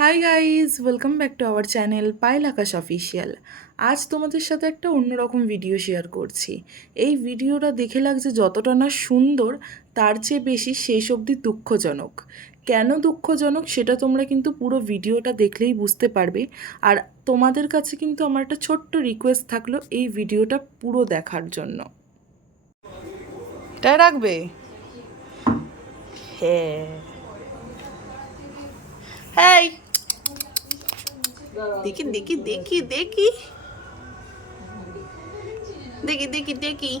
Hi guys, welcome back to our channel Payel Akash official. আজ তোমাদের সাথে একটা অন্যরকম ভিডিও শেয়ার করছি। এই ভিডিওটা দেখে লাগছে যতটা না সুন্দর, তার চেয়ে বেশি শেষ অবধি দুঃখজনক। কেন দুঃখজনক সেটা তোমরা কিন্তু পুরো ভিডিওটা দেখলেই বুঝতে পারবে। আর তোমাদের কাছে কিন্তু আমার একটা ছোট্ট রিকোয়েস্ট থাকলো এই ভিডিওটা পুরো দেখার জন্য। এটা রাখবে? হ্যাঁ। হ্যাঁ, দেখি দেখি দেখি দেখি দেখি দেখি দেখি দেখি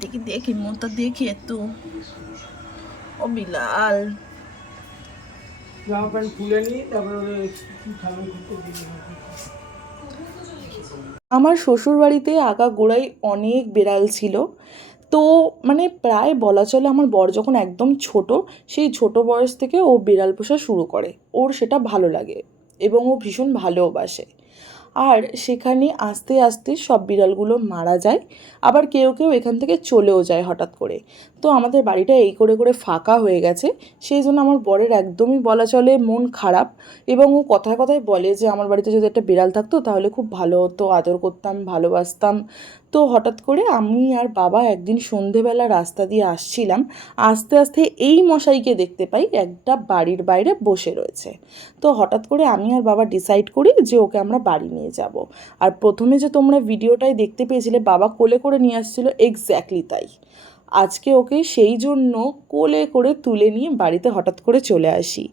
দেখি দেখি মুখটা দেখি একটু। ও বিলাল, জামা প্যান্ট খুলে নিয়ে তারপরে খেলা করতে দিই। আমার শ্বশুর বাড়িতে আগাগোড়াই অনেক বিড়াল ছিল। তো মানে প্রায় বলা চলে আমার বর যখন একদম ছোট, সেই ছোট বয়স থেকে ও বিড়াল পোষা শুরু করে। ওর সেটা ভালো লাগে এবং ও ভীষণ ভালোবাসে। আর সেখানে আস্তে আস্তে সব বিড়ালগুলো মারা যায়, আবার কেউ কেউ এখান থেকে চলেও যায় হঠাৎ করে। তো আমাদের বাড়িটা এই করে করে ফাঁকা হয়ে গেছে। সেই জন্য আমার বরের একদমই বলা চলে মন খারাপ, এবং ও কথায় কথায় বলে যে আমার বাড়িতে যদি একটা বিড়াল থাকতো তাহলে খুব ভালো হতো, আদর করতাম, ভালোবাসতাম। তো হঠাৎ করে আমি আর বাবা একদিন সন্ধেবেলা রাস্তা দিয়ে আসছিলাম, আস্তে আস্তে এই মশাইকে দেখতে পাই একটা বাড়ির বাইরে বসে রয়েছে। তো হঠাৎ করে আমি আর বাবা ডিসাইড করি যে ওকে আমরা বাড়ি নিয়ে যাব। আর প্রথমে যে তোমরা ভিডিওটাই দেখতে পেয়েছিলে বাবা কোলে করে নিয়ে আসছিল, এক্স্যাক্টলি তাই। আজকে ওকে সেই জন্য কোলে করে তুলে নিয়ে বাড়িতে হঠাৎ করে চলে আসি।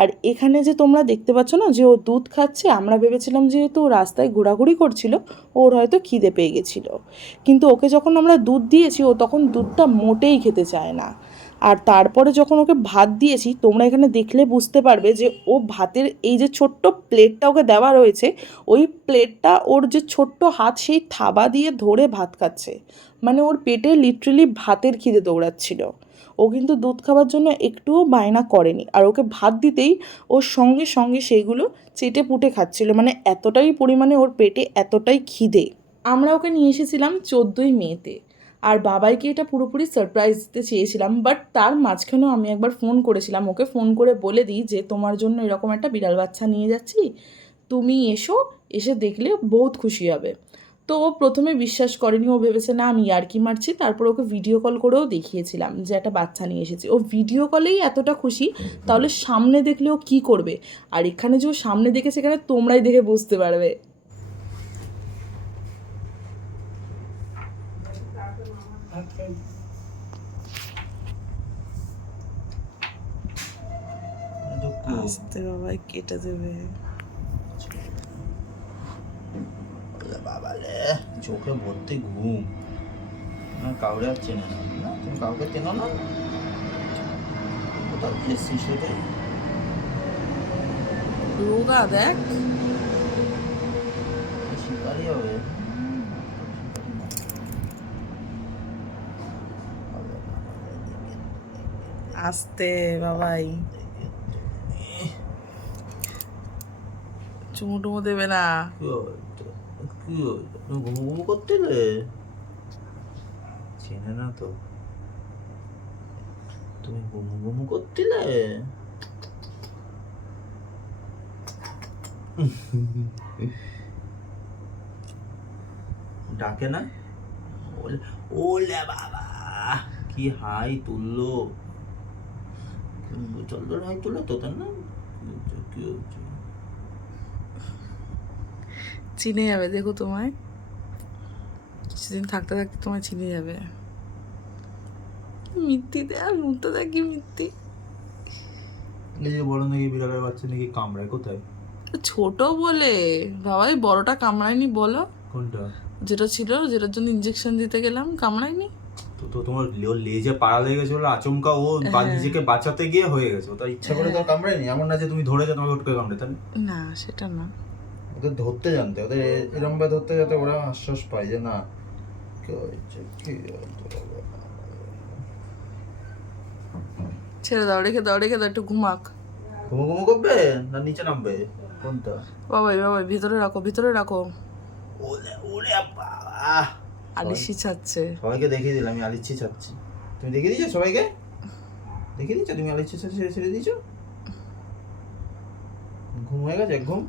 আর এখানে যে তোমরা দেখতে পাচ্ছ না যে ও দুধ খাচ্ছে, আমরা ভেবেছিলাম যেহেতু ও রাস্তায় ঘোরাঘুরি করছিল ওর হয়তো খিদে পেয়ে গেছিলো, কিন্তু ওকে যখন আমরা দুধ দিয়েছি ও তখন দুধটা মোটেই খেতে চায় না। আর তারপরে যখন ওকে ভাত দিয়েছি, তোমরা এখানে দেখলে বুঝতে পারবে যে ও ভাতের এই যে ছোট্ট প্লেটটা ওকে দেওয়া রয়েছে, ওই প্লেটটা ওর যে ছোট্ট হাত সেই থাবা দিয়ে ধরে ভাত খাচ্ছে। মানে ওর পেটে লিটারেলি ভাতের খিদে দৌড়াচ্ছিল। ও কিন্তু দুধ খাওয়ার জন্য একটুও বায়না করেনি, আর ওকে ভাত দিতেই ওর সঙ্গে সঙ্গে সেইগুলো চেটে পুটে খাচ্ছিল। মানে এতটাই পরিমাণে ওর পেটে এতটাই খিদে। আমরা ওকে নিয়ে এসেছিলাম 14ই মেতে। আর বাবাইকে এটা পুরোপুরি সারপ্রাইজ দিতে চেয়েছিলাম, বাট তার মাঝখানেও আমি একবার ফোন করেছিলাম ওকে, ফোন করে বলে দিই যে তোমার জন্য এরকম একটা বিড়াল বাচ্চা নিয়ে যাচ্ছি, তুমি এসো, এসে দেখলে বহুত খুশি হবে। তো ও প্রথমে বিশ্বাস করেনি, ও ভেবেছে না আমি ইয়ার্কি মারছি। তারপর ওকে ভিডিও কল করেও দেখিয়েছিলাম যে একটা বাচ্চা নিয়ে এসেছি। ও ভিডিও কলেই এতটা খুশি, তাহলে সামনে দেখলে ও কী করবে। আর এখানে যে ও সামনে দেখেছে, এখানে তোমরাই দেখে বুঝতে পারবে। আস্তে বাবাই কেটে দেবে। বাবালে চোখে ভর্তি ঘুম, কাউরে আর চেনে না। না তুমি কাউকে চেনো না, কোথাও এসছি সেটাই রোগা দেখ। শিকারই হবে। আস্তে বাবাই, চুমু টুমু দেবে না। কি হয়েছে? কি হয়েছে? তুমি ঘুমু ঘুমু করছিলে? চেনে না তো, তুমি ঘুমু ঘুমু করছিলে। ডাকে না? ওলে ওলে বাবা, কি হাই তুললো! চল হাই তুললো তো, তার না কি হচ্ছে? চিনে যাবে, দেখো তোমায় কিছুদিন থাকতে থাকতে তোমায় চিনে যাবে। মিথ্যি দেয়, মুখটা দেখ কি মিথ্যি। এই যে বড় নাকি বিড়ালের বাচ্চা নাকি কামড়ায়, কোথায়? ছোট বলে বাবাই, বড়টা কামড়ায়নি বলো। কোনটা? যেটা ছিল, যেটার জন্য ইঞ্জেকশন দিতে গেলাম, কামড়ায়নি। তো তোমার ওর লেজে পাড়া লেগে গেছে বলে আচমকা ও নিজেকে বাঁচাতে গিয়ে হয়ে গেছে, ও তার ইচ্ছা করে তো কামড়ায়নি। এমন না যে তুমি ধরেছো তোমাকে হুট করে কামড়ে, তাই না সেটা না। ওদের ধরতে জানতে, ওদের এরকম ভাবে ধরতে যাতে ওরা আশ্বাস পায় যে না কি হয়েছে, কি হয়েছে। ছেড়ে দাও, রেখে দাও, রেখে দাও, একটু ঘুমাক। ঘুমো ঘুমো করবে না নিচে নামবে? কোনটা? বাবাই বাবাই, ভিতরে রাখো, ভিতরে রাখো। ওলে ওরে বাবা, আলিশি ছাড়ছে। সবাইকে দেখিয়ে দিলাম আমি আলিচ্ছি ছাড়ছি। তুমি দেখিয়ে দিয়েছো সবাইকে? দেখিয়ে দিয়েছো তুমি আলিচ্ছি ছাড়ছি ছেড়ে দিয়েছো? ঘুম হয়ে গেছে ঘুম?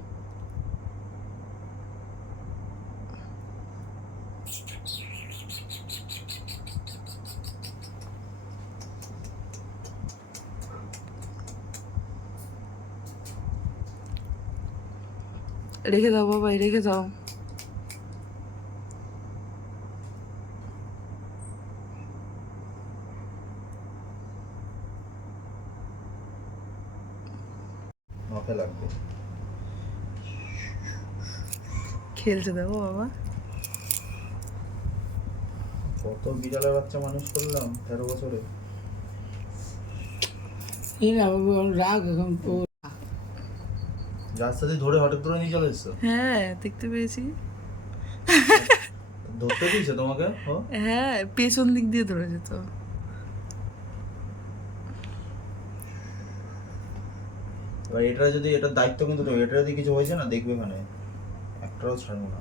রেখে দাও বাবাই, রেখে দাও। নখে লাগবে। খেলতে দেবো বাবা। কত বিড়ালের বাচ্চা মানুষ করলাম 13 বছরে। এই না বাবু, ওর রাগ এখন ও রাস্তা দিয়ে ধরে হঠাৎ করে নিয়ে চলে এসছো? হ্যাঁ, দেখতে পেয়েছি। ধরতে দিয়েছে তোমাকে? হ্যাঁ, পেছন দিক দিয়ে ধরে যেত। এবার এটা যদি, এটার দায়িত্ব কিন্তু তুমি, এটা যদি কিছু হয়েছে না দেখবে মানে একটাও ছাড়বো না।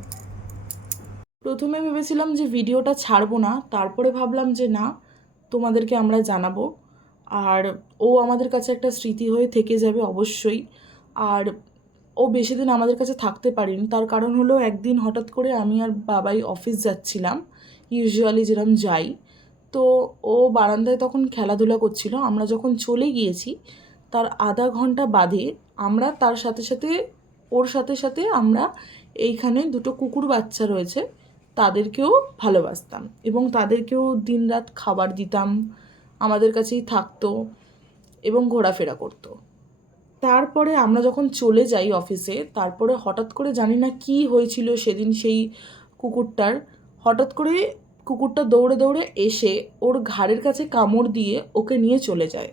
প্রথমে ভেবেছিলাম যে ভিডিওটা ছাড়বো না, তারপরে ভাবলাম যে না, তোমাদেরকে আমরা জানাবো। আর ও আমাদের কাছে একটা স্মৃতি হয়ে থেকে যাবে অবশ্যই। আর ও বেশি দিন আমাদের কাছে থাকতে পারেনি, তার কারণ হলো একদিন হঠাৎ করে আমি আর বাবাই অফিস যাচ্ছিলাম, ইউজুয়ালি যেরকম যাই। তো ও বারান্দায় তখন খেলাধুলা করছিল। আমরা যখন চলে গিয়েছি তার আধা ঘন্টা বাদে আমরা তার সাথে সাথে, ওর সাথে সাথে আমরা এইখানে দুটো কুকুর বাচ্চা রয়েছে তাদেরকেও ভালোবাসতাম এবং তাদেরকেও দিনরাত খাবার দিতাম, আমাদের কাছেই থাকতো এবং ঘোরাফেরা করতো। তারপরে আমরা যখন চলে যাই অফিসে, তারপরে হঠাৎ করে জানি না কি হয়েছিল সেদিন সেই কুকুরটার, হঠাৎ করে কুকুরটা দৌড়ে দৌড়ে এসে ওর ঘাড়ের কাছে কামড় দিয়ে ওকে নিয়ে চলে যায়।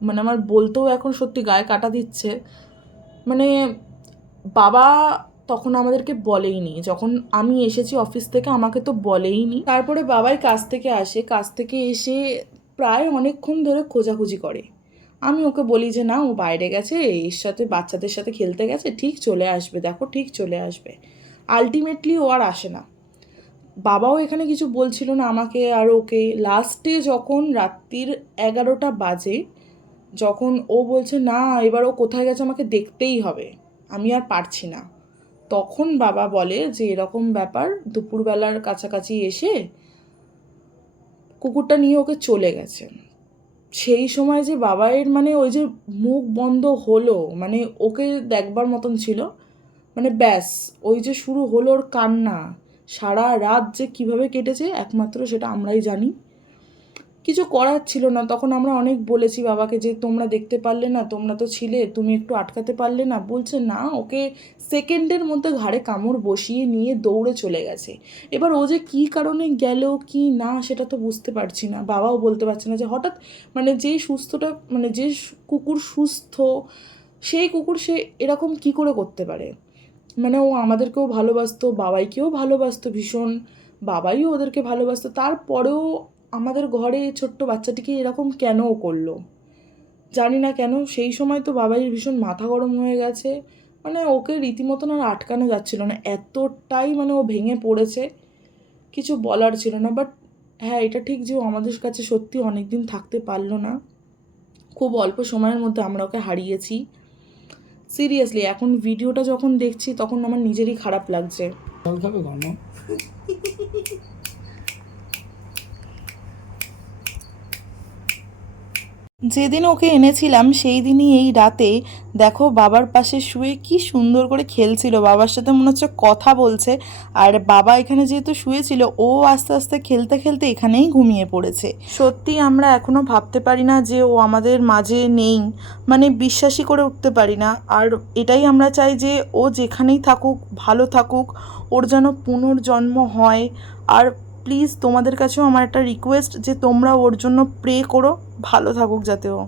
মানে আমার বলতেও এখন সত্যি গায়ে কাটা দিচ্ছে। মানে বাবা তখন আমাদেরকে বলেইনি, যখন আমি এসেছি অফিস থেকে আমাকে তো বলেইনি। তারপরে বাবাই কাজ থেকে আসে, কাজ থেকে এসে প্রায় অনেকক্ষণ ধরে খোঁজাখুঁজি করে। আমি ওকে বলি যে না, ও বাইরে গেছে, এর সাথে বাচ্চাদের সাথে খেলতে গেছে, ঠিক চলে আসবে, দেখো ঠিক চলে আসবে। আলটিমেটলি ও আর আসে না। বাবাও এখানে কিছু বলছিল না আমাকে আর ওকে। লাস্টে যখন রাত্রির 11টা বাজে, যখন ও বলছে না এবার ও কোথায় গেছে আমাকে দেখতেই হবে, আমি আর পারছি না, তখন বাবা বলে যে এরকম ব্যাপার, দুপুরবেলার কাছাকাছি এসে কুকুরটা নিয়ে ওকে চলে গেছে। সেই সময় যে বাবাইয়ের মানে ওই যে মুখ বন্ধ হলো, মানে ওকে দেখবার মতন ছিল, মানে ব্যাস ওই যে শুরু হলো ওর কান্না। সারা রাত যে কিভাবে কেটেছে একমাত্র সেটা আমরাই জানি। কিছু করার ছিল না, তখন আমরা অনেক বলেছি বাবাকে যে তোমরা দেখতে পারলে না, তোমরা তো ছিলে, তুমি একটু আটকাতে পারলে না। বলছে না, ওকে সেকেন্ডের মধ্যে ঘাড়ে কামড় বসিয়ে নিয়ে দৌড়ে চলে গেছে। এবার ও যে কী কারণে গেল কি না সেটা তো বুঝতে পারছি না, বাবাও বলতে পারছে না যে হঠাৎ মানে যে সুস্থটা, মানে যে কুকুর সুস্থ সেই কুকুর সে এরকম কি করে করতে পারে। মানে ও আমাদেরকেও ভালোবাসতো, বাবাইকেও ভালোবাসতো ভীষণ, বাবাইও ওদেরকে ভালোবাসতো, তারপরেও আমাদের ঘরে ছোট্ট বাচ্চাটিকে এরকম কেন করলো জানি না কেন। সেই সময় তো বাবাইয়ের ভীষণ মাথা গরম হয়ে গেছে, মানে ওকে রীতিমতন আর আটকানো যাচ্ছিল না, এতটাই মানে ও ভেঙে পড়েছে, কিছু বলার ছিল না। বাট হ্যাঁ, এটা ঠিক যে ও আমাদের কাছে সত্যি অনেক দিন থাকতে পারলো না, খুব অল্প সময়ের মধ্যে আমরা ওকে হারিয়েছি। সিরিয়াসলি এখন ভিডিওটা যখন দেখছি তখন আমার নিজেরই খারাপ লাগছে। জল খাবে ঘন। যেদিন ওকে এনেছিলাম সেই দিনই এই রাতে দেখো বাবার পাশে শুয়ে কি সুন্দর করে খেলছিল, বাবার সাথে মনে হচ্ছে কথা বলছে। আর বাবা এখানে যেহেতু শুয়েছিল, ও আস্তে আস্তে খেলতে খেলতে এখানেই ঘুমিয়ে পড়েছে। সত্যি আমরা এখনো ভাবতে পারি না যে ও আমাদের মাঝে নেই, মানে বিশ্বাসই করে উঠতে পারি না। আর এটাই আমরা চাই যে ও যেখানেই থাকুক ভালো থাকুক, ওর যেন পুনর্জন্ম হয়। আর প্লিজ তোমাদের কাছেও আমার একটা রিকোয়েস্ট যে তোমরা ওর জন্য প্রে করো, ভালো থাকুক যাতে ও।